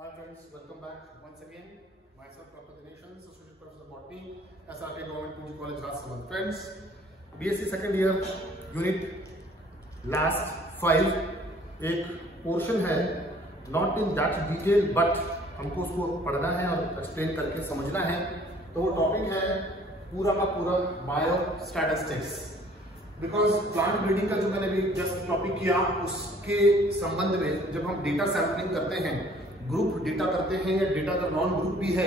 Hi friends, welcome back once again. Myself Dr. Dinesh, Associate Professor Botany, SRK Government PG College, Rajasthan. Friends, BSc second year unit last 5 एक portion है, not in that detail but हमको उसको पढ़ना है और explain करके समझना है। तो वो टॉपिक है पूरा का पूरा बायोस्टैटिस्टिक्स। बिकॉज प्लांट ब्रीडिंग का जो मैंने भी जस्ट टॉपिक किया उसके संबंध में जब हम डेटा सैंपलिंग करते हैं, ग्रुप डेटा करते हैं या डेटा का नॉन ग्रुप भी है,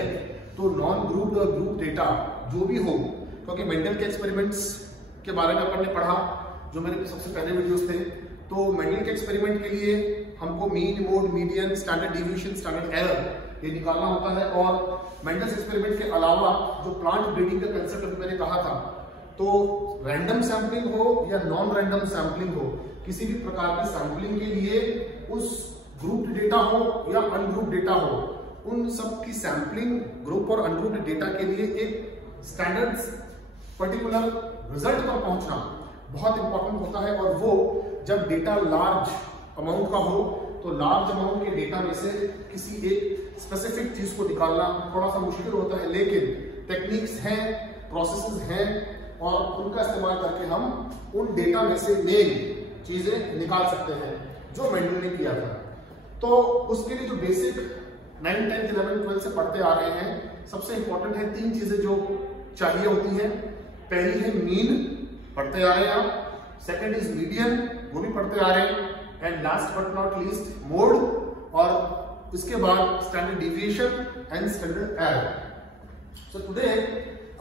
तो नॉन ग्रुप और ग्रुप डेटा जो भी हो, क्योंकि मेंडल के एक्सपेरिमेंट्स के बारे में अपन ने पढ़ा जो मेरे सबसे पहले वीडियोस थे। तो मेंडल के एक्सपेरिमेंट के लिए हमको mean, mode, median, standard deviation, standard error ये निकालना होता है। और मेंडल एक्सपेरिमेंट के अलावा जो प्लांट ब्रीडिंग का कंसेप्ट मैंने कहा था, तो रैंडम सैंपलिंग हो या नॉन रैंडम सैंपलिंग हो, किसी भी प्रकार की सैंपलिंग के लिए उस ग्रुप डेटा हो या अनग्रुप डेटा हो, उन सब की सैंपलिंग ग्रुप और अनग्रुप डेटा के लिए एक स्टैंडर्ड पर्टिकुलर रिजल्ट पर पहुंचना बहुत इंपॉर्टेंट होता है। और वो जब डेटा लार्ज अमाउंट का हो, तो लार्ज अमाउंट के डेटा में से किसी एक स्पेसिफिक चीज को निकालना थोड़ा सा मुश्किल होता है, लेकिन टेक्निक्स हैं, प्रोसेसेस हैं और उनका इस्तेमाल करके हम उन डेटा में से मेन चीजें निकाल सकते हैं जो मेंडल ने किया था। तो उसके लिए जो बेसिक 9, 10, 11, 12 से पढ़ते आ रहे हैं, सबसे इंपॉर्टेंट है 3 चीजें जो चाहिए होती हैं। पहली है मीन, पढ़ते आ रहे हैं आप। सेकंड इज मीडियन, वो भी पढ़ते आ रहे हैं। And last but not least mode, और इसके बाद standard deviation and standard error. So today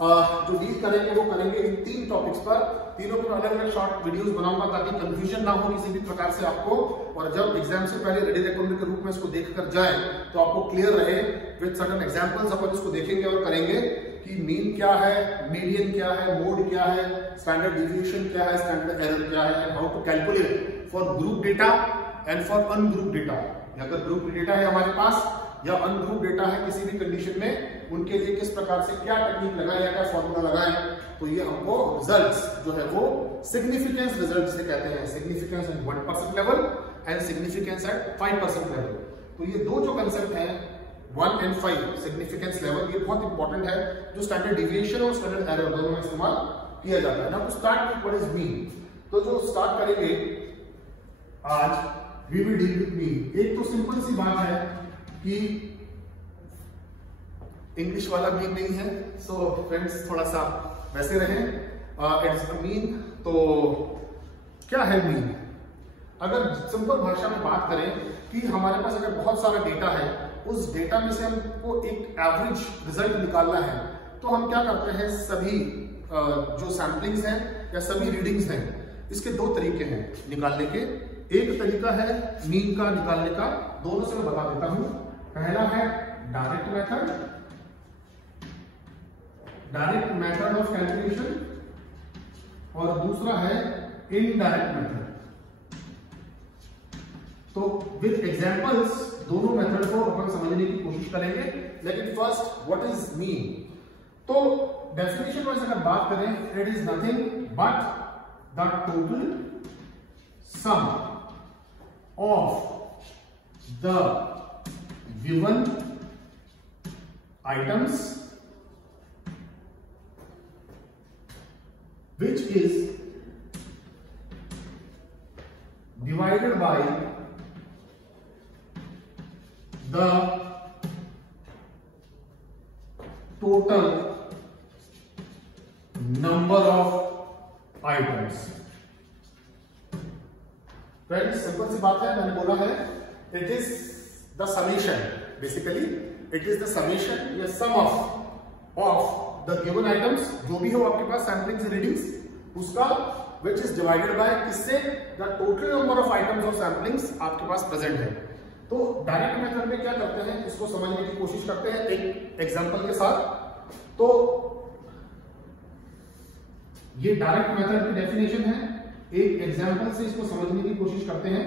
जो डील करेंगे वो करेंगे इन 3 टॉपिक्स पर। तीनों पर अलग अलग शॉर्ट वीडियोस बनाऊंगा ताकि कंफ्यूजन ना हो किसी भी प्रकार से आपको, और जब एग्जाम से पहले रेडी रिकॉर्डिंग के रूप में इसको देखकर जाए तो आपको क्लियर रहे। विद सर्टेन एग्जांपल्स अपन इसको देखेंगे और करेंगे कि मीन क्या है, मीडियन क्या है, मोड क्या है, स्टैंडर्ड डिविएशन क्या है, स्टैंडर्ड एरर क्या है, and how to calculate for group data and for ungroup data. अगर ग्रुप डेटा है हमारे पास या अनग्रुप डेटा है किसी भी कंडीशन में, उनके लिए किस प्रकार से क्या टेक्निक लगाए या क्या फॉर्मूला लगाए, तो ये हमको रिजल्ट्स जो है वो सिग्निफिकेंस रिजल्ट से कहते हैं। Significance at 1% level and significance at 5% level. तो ये दो जो कंसेप्ट हैं 1 and 5 सिग्निफिकेंस लेवल, ये बहुत इंपॉर्टेंट है, जो स्टैंडर्ड डिविएशन और स्टैंडर्ड एरर दोनों में इस्तेमाल किया जाता है। Now to start with what is mean. तो जो स्टार्ट करेंगे आज, we will deal with mean. एक तो सिंपल सी बात है कि इंग्लिश वाला मीन नहीं है, सो फ्रेंड्स थोड़ा सा वैसे रहें। It's a mean. तो क्या है मीन? अगर सिंपल भाषा में बात करें कि हमारे पास अगर बहुत सारा डेटा है, उस डेटा में से हमको एक एवरेज रिजल्ट निकालना है, तो हम क्या करते हैं, सभी जो सैंपलिंग्स हैं या सभी रीडिंग्स हैं, इसके 2 तरीके हैं निकालने के। एक तरीका है मीन का निकालने का, दोनों से मैं बता देता हूं। पहला है डायरेक्ट मेथड ऑफ कैलकुलेशन, और दूसरा है इनडायरेक्ट मेथड। तो विद एग्जांपल्स दोनों मेथड को अपन समझने की कोशिश करेंगे। लेकिन फर्स्ट व्हाट इज मीन? तो डेफिनेशन वाइज अगर बात करें, it is nothing but the total sum of the given items which is divided by the total number of items। Friends simple सी बात है, मैंने बोला है it is the summation, basically it is the summation या sum of the given items, जो भी हो आपके पास सैंपलिंग से रीडिंग्स, उसका विच इज डिवाइडेड बाय किससे, the total number of items of samplings आपके पास प्रेजेंट है। तो डायरेक्ट मेथड में क्या करते हैं, इसको समझने की कोशिश करते हैं एक एग्जांपल के साथ। तो ये डायरेक्ट मेथड की डेफिनेशन है, एक एग्जांपल से इसको समझने की कोशिश करते हैं।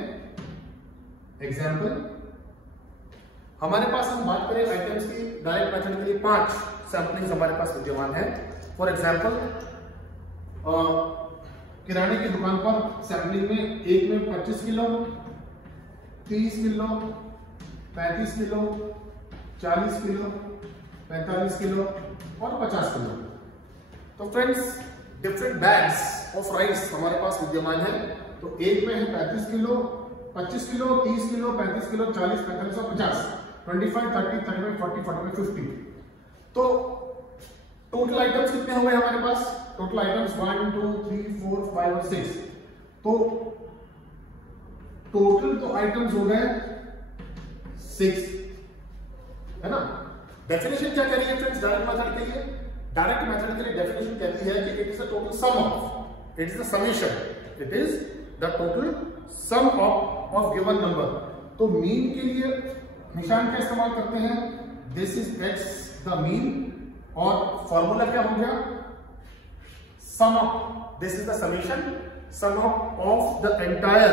एग्जांपल, हमारे पास हम बात करें आइटम्स की, डायरेक्ट मेथड के लिए 5 सैंपलिंग हमारे पास विद्यमान है। फॉर एग्जाम्पल, किराने की दुकान पर सैंपलिंग में एक में 25 kilo, 30 kilo, 35 kilo, 40 kilo, 45 kilo और 50 किलो। तो friends different bags of rice हमारे पास विद्यमान है। तो एक में है 35 किलो, 25 किलो, 30 किलो, 35 किलो, 40, 45 और 50, 25, 30, 35, 40, 45, 50। तो टोटल आइटम्स कितने हुए हमारे पास? टोटल आइटम्स 1, 2, 3, 4, 5 और 6। तो टोटल तो आइटम्स हो गए 6, है ना। डेफिनेशन क्या कह रही है फ्रेंड्स डायरेक्ट मेथड के लिए? डायरेक्ट मेथड के लिए डेफिनेशन कहती है कि it is the total sum of, it is the summation, it is the total sum of given number. तो मीन के लिए निशान का इस्तेमाल करते हैं, this is X the mean, और फॉर्मूला क्या हो गया? Sum of, this is the summation, sum of the entire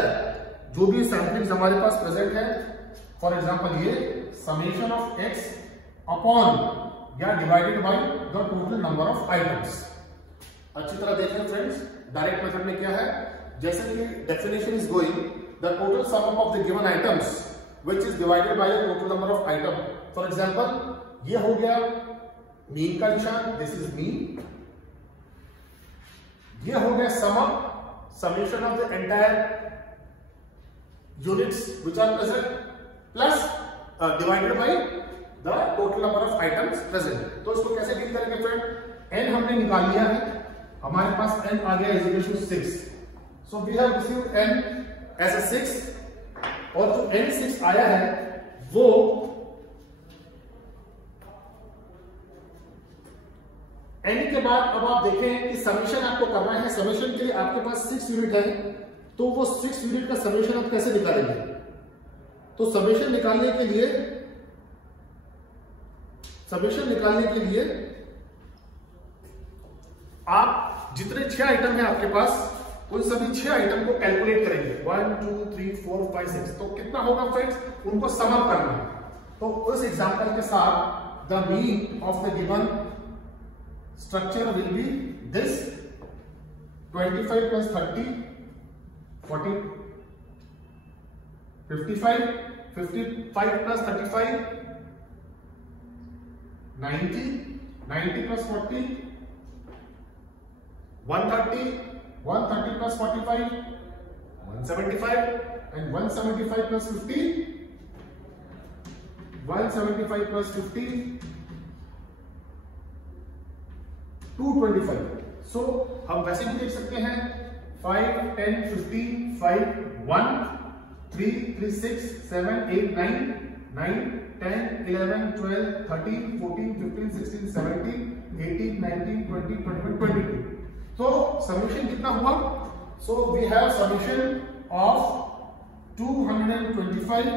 जो भी सैंपलिंग्स हमारे पास प्रेजेंट है। फॉर एग्जांपल ये समेशन ऑफ एक्स अपॉन या divided by the total number of items. अच्छी तरह देखिए फ्रेंड्स, डायरेक्ट मेथड में क्या है, जैसे कि definition is going the total sum of the given items which is divided by the total number of item. For example ये हो गया मीन का निशान, दिस इज मीन। ये हो गया sum of, summation of the entire units which are present plus divided by the total number of items present. तो इसको कैसे डील करेंगे फ्रेंड? n हमने निकाल लिया है, हमारे पास n आ गया is equal to 6। So we have received n as a 6, और जो n 6 आया है वो n के बाद अब आप देखें कि समेशन आपको करना है। समेशन के लिए आपके पास 6 यूनिट है, तो वो 6 यूनिट का समेशन आप कैसे निकालेंगे? तो समेशन निकालने के लिए आप जितने 6 आइटम है आपके पास उन सभी 6 आइटम को कैलकुलेट करेंगे, 1, 2, 3, 4, 5, 6। तो कितना होगा फ्रेंड्स? उनको सम अप करना है। तो उस एग्जांपल के साथ the mean of the given structure will be this 25 plus 30 40 55 55 plus 35 90 90 plus 40 130 130 plus 45 175 and 175 plus 50 175 plus 50 225। सो हम वैसे भी देख सकते हैं 5 10 15 5 1 3 3 6 7 8 9 9 10 11 12 13 14 15 16 17 18 19 20 21 22। तो समेशन कितना हुआ? So we have summation of 225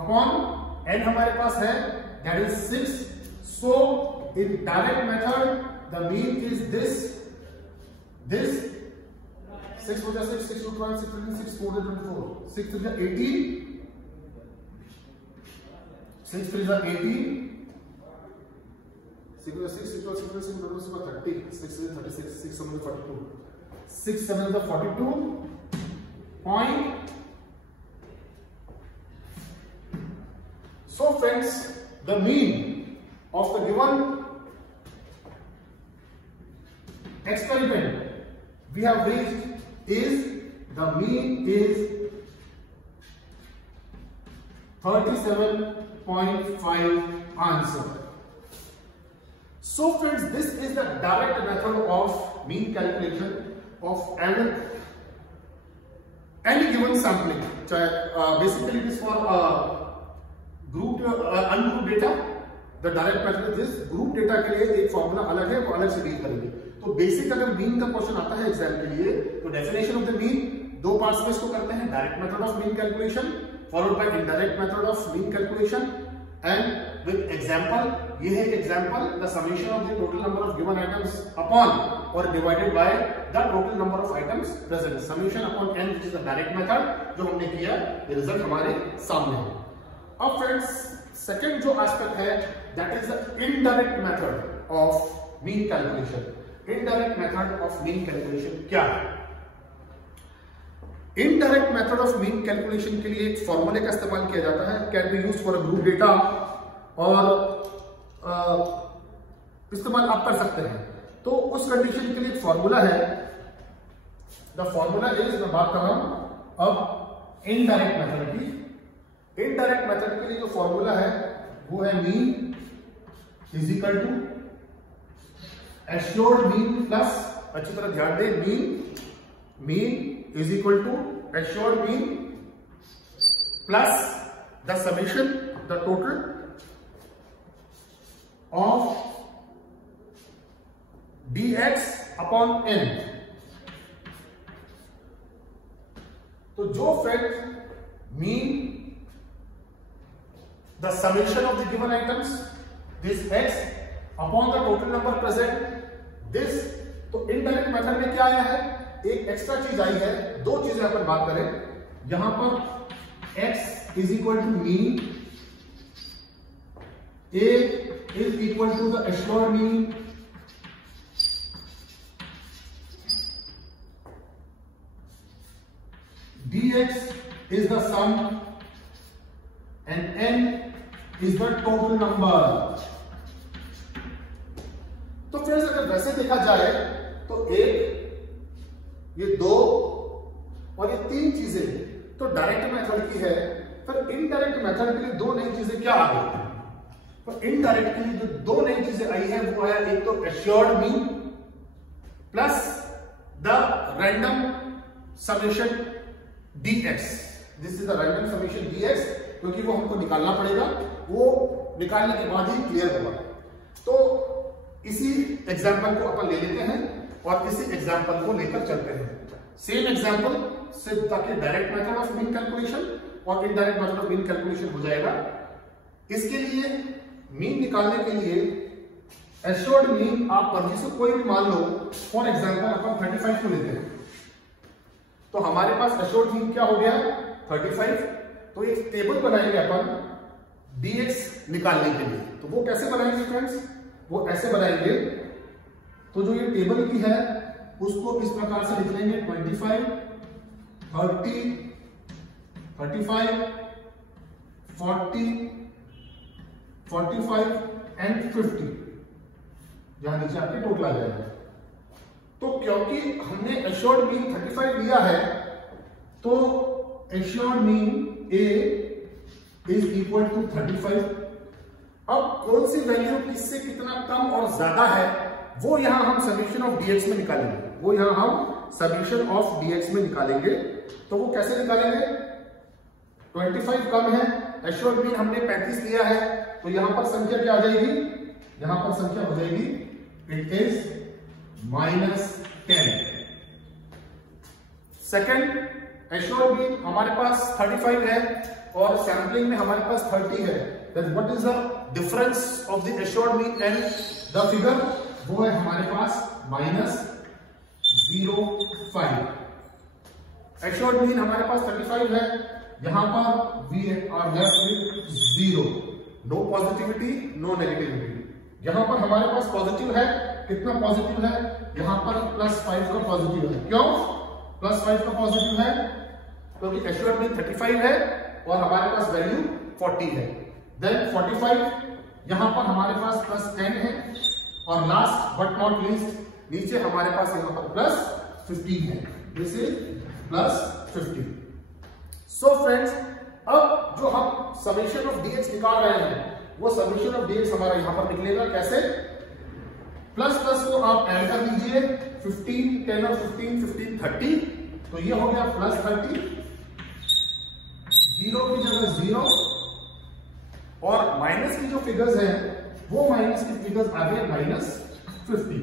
upon n हमारे पास है that is 6। So in direct method the mean is this 6 हो जाए 6 6 2 6 6 4 24 6 to the 18 6 to the 18 6 to 6 6 to 6 to 6 30 6 to 36 6 7 to 42 6 7 to 42 point. So friends, the mean of the given experiment we have reached is the mean is 37.5 answer. So friends, this is the direct method of mean calculation of any given sampling. Basically it is for group ungrouped data. The direct method is this. group data के लिए एक formula अलग है, वो अलग से deal करेंगे। तो बेसिक अगर मीन का क्वेश्चन आता है एग्जाम के लिए तो डेफिनेशन ऑफ द मीन दो पार्ट्स में इसको करते हैं, direct method of mean calculation followed by indirect method of mean calculation and with example. ये है example, the summation of the total number of given items upon और divided by the total number of items present, summation upon n which is the direct method जो हमने किया, ये result हमारे सामने है। अब फ्रेंड्स सेकंड जो एस्पेक्ट है that is the indirect method of mean calculation. Indirect method of mean calculation क्या है? Indirect method of mean calculation के लिए एक फॉर्मूले का इस्तेमाल किया जाता है, can be used for a group data, और इस्तेमाल आप कर सकते हैं। तो उस कंडीशन के लिए एक फॉर्मूला है, द फॉर्मूला इज, मैं बात कर रहा हूं अब इनडायरेक्ट मेथड की। इनडायरेक्ट मेथड के लिए जो फॉर्मूला है वो है mean is equal to assured mean plus, अच्छी तरह ध्यान दें, mean is equal to assured mean plus the summation, the total of dx upon n। तो जो friend mean the summation of the given items, this x upon the total number present, this, तो indirect method में क्या आया है, एक extra चीज आई है, दो चीजें अपन बात करें। यहां पर x is equal to mean, a is equal to the assured mean, dx is the sum and n is the total number। तो फ्रेंड्स अगर वैसे देखा जाए तो एक, ये दो और ये तीन चीजें तो डायरेक्ट मेथड की है, पर इनडायरेक्ट मेथड के लिए दो नई चीजें क्या आ गई? तो इनडायरेक्ट के लिए जो दो नई चीजें आई है वो है एक तो assumed mean plus the random summation dx, this is the random summation dx, क्योंकि वो हमको निकालना पड़ेगा, वो निकालने के बाद ही क्लियर होगा। तो इसी एग्जांपल को अपन ले लेते हैं और इसी एग्जांपल को लेकर चलते हैं। सेम एग्जांपल सिर्फ, ताकि direct method of mean calculation और indirect method of mean calculation हो जाएगा। इसके लिए मीन निकालने के लिए एश्योर्ड मीन आप मर्जी से कोई भी मान लो, फॉर एग्जांपल अपन 35 को लेते हैं, तो हमारे पास एश्योर्ड मीन क्या हो गया 35। तो एक टेबल बनाएंगे अपन dx निकालने के लिए। तो वो कैसे बनाएंगे फ्रेंड्स, वो ऐसे बनाएंगे। तो जो ये टेबल की है उसको इस प्रकार से लिख लेंगे 25, 30, 35, 40, 45 एंड 50, जहां नीचे आपके टोटल आ जाएगा। तो क्योंकि हमने एश्योर्ड मीन 35 लिया है, तो assumed mean A is equal to 35। अब कौन सी वैल्यू किससे कितना कम और ज्यादा है वो यहां हम समेशन ऑफ dx में निकालेंगे, तो वो कैसे निकालेंगे? 25 कम है, एश्योर्ड मीन हमने 35 लिया है, तो यहां पर संख्या क्या आ जाएगी? यहां पर संख्या हो जाएगी it is -10। Second, assured mean हमारे पास 35 है और सैंपलिंग में हमारे पास 30 है, then what is the difference of the assured mean and the figure? वो है हमारे पास -0.5। एश्योर्ड मीन हमारे पास 35 है, यहां पर we are left with 0, no positivity no negativity. यहां पर हमारे पास पॉजिटिव है, कितना पॉजिटिव है? यहां पर +5 का पॉजिटिव है। क्यों +5 का पॉजिटिव है? क्योंकि एश्योर्ड मीन 35 है और हमारे पास वैल्यू 40 है। देन 45, यहां पर हमारे पास +10 है, और लास्ट बट नॉट लीस्ट नीचे हमारे पास यहां पर +15 है, दिस इज +15। सो फ्रेंड्स, अब जो हम समेशन ऑफ dx निकाल रहे हैं वो समेशन ऑफ dx हमारा यहां पर निकलेगा कैसे? प्लस प्लस को आप ऐड कर लीजिए, 15, 10 और 15, 15, 30, तो ये हो गया +30, 0 की जगह 0, और माइनस की जो फिगर्स हैं वो माइनस की फिगर्स आ गए -15।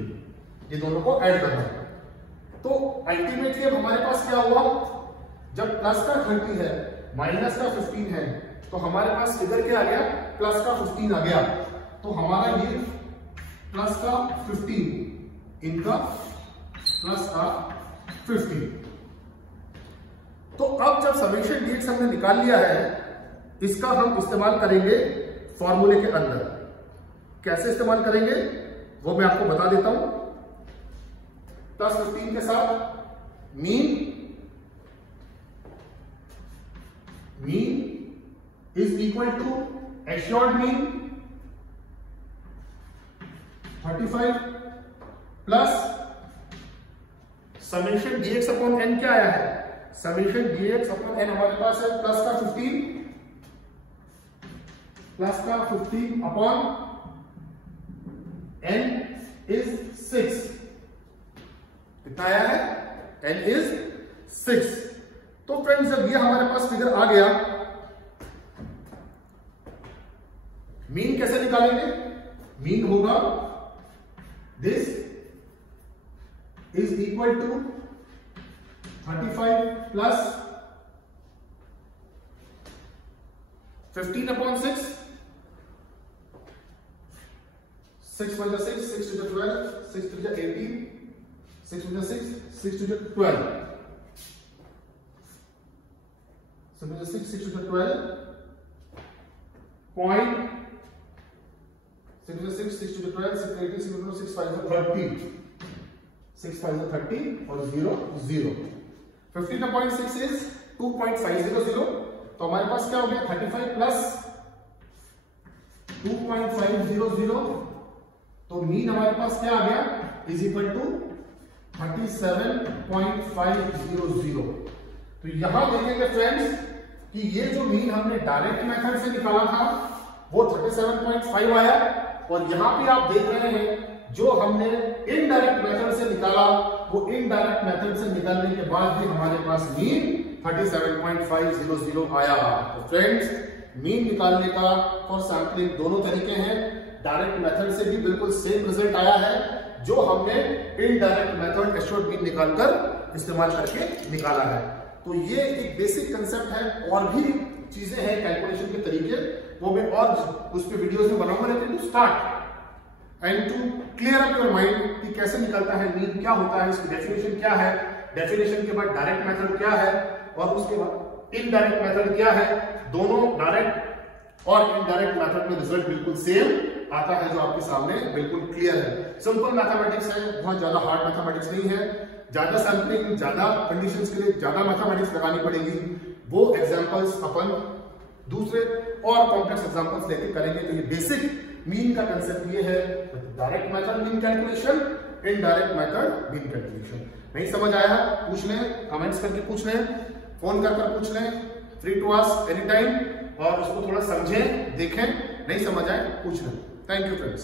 ये दोनों को ऐड करना है। तो अल्टीमेटली अब हमारे पास क्या हुआ? जब प्लस का 30 है माइनस का 15 है, तो हमारे पास फिगर क्या आ गया? प्लस का 15 आ गया। तो हमारा ये प्लस का 15 इनका प्लस का 15। तो अब जब समेशन dx हमने निकाल लिया है, इसका हम इस्तेमाल करेंगे फॉर्मूले के अंदर। कैसे इस्तेमाल करेंगे वो मैं आपको बता देता हूं। +15 के साथ mean mean is equal to assured mean 35 plus summation dx upon n क्या आया है, समेशन dx अपॉन n हमारे पास है प्लस का 15 अपॉन n इज 6, कितना आया है, n इज 6। तो फ्रेंड्स जब ये हमारे पास फिगर आ गया, मीन कैसे निकालेंगे, मीन होगा this is equal to 35 plus 15 upon 6, 6 1 6, 6 2 12, 6 2 18, 6 2 6, 6 2 12, 6 2 12, point 6 2 6, 6 2 12, 6 18, 6 2 6 5 30, 6 5 30 और 0 0, 15.6 is 2.500, तो हमारे पास क्या हो गया 35 प्लस 2.500, तो मीन हमारे पास क्या आ गया इज इक्वल टू 37.500। तो यहां देखेंगे फ्रेंड्स कि ये जो मीन हमने डायरेक्ट मेथड से निकाला था वो 37.5 आया, और यहां पे आप देख रहे हैं जो हमने इनडायरेक्ट मेथड से निकाला वो इनडायरेक्ट मेथड से निकालने के बाद भी हमारे पास मीन 37.500 आया। तो फ्रेंड्स मीन निकालने का और सैंपलिंग दोनों तरीके हैं, डायरेक्ट मेथड से भी बिल्कुल सेम रिजल्ट आया है जो हमने इनडायरेक्ट मेथड एश्योर्ड मीन निकालकर इस्तेमाल करके निकाला है। तो ये एक बेसिक कंसेप्ट है, और भी चीजें हैं कैलकुलेशन के तरीके, वो मैं और उस पे वीडियोस में बनाऊंगा, लेकिन to start and to clear up your mind कि कैसे निकलता है मीन, क्या होता है, इसकी डेफिनेशन क्या है, डेफिनेशन के बाद डायरेक्ट मेथड क्या है और उसके बाद इनडायरेक्ट मेथड क्या है, दोनों डायरेक्ट और इनडायरेक्ट मेथड में रिजल्ट बिल्कुल सेम आता है जो आपके सामने बिल्कुल क्लियर है। सिंपल मैथमेटिक्स है, बहुत ज्यादा हार्ड मैथमेटिक्स नहीं है, ज्यादा सैंपलिंग ज्यादा कंडीशंस के लिए ज्यादा मैथमेटिक्स लगानी पड़ेगी, वो एग्जांपल्स अपन दूसरे और कॉम्प्लेक्स एग्जांपल्स लेके करेंगे। तो ये बेसिक मीन का कंसेप्ट ये है, direct method mean calculation, indirect method mean calculation. नहीं समझ आया पूछ लें, कमेंट्स करके पूछ लें, फोन कर पूछ लें, free to ask any time, और उसको थोड़ा समझें, देखें, नहीं समझ आए पूछ लें। Thank you friends.